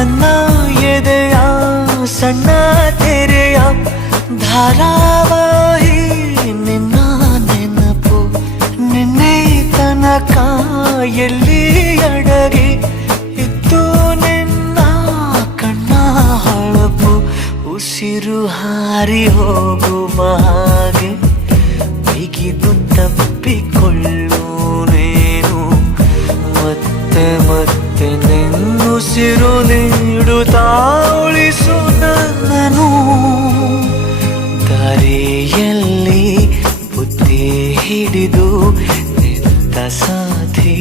ನನ್ನ ಎದೆಯ ಸಣ್ಣ ತೆರೆಯ ಧಾರಾವಾಹಿ ನಿನ್ನ ನೆನಪು ನಿನ್ನೆ ತನಕ ಎಲ್ಲಿ ಅಡಗಿ ಇತ್ತು ನಿನ್ನ ಕಣ್ಣ ಹೊಳಪು ಉಸಿರು ಹಾರಿ ಹೋಗುವ ಹಾಗೆ ಬಿಗಿದು ತಪ್ಪಿಕೊಳ್ಳು ನೀನು ಮತ್ತೆ ಮತ್ತೆ ನೆನ್ನುಸಿರು ನೀಡುತ್ತಾ ಉಳಿಸು ನನ್ನನು ದಾರಿಯಲ್ಲಿ ಬುದ್ಧಿ ಹಿಡಿದು ನಿಂತ ಸಾಧಿ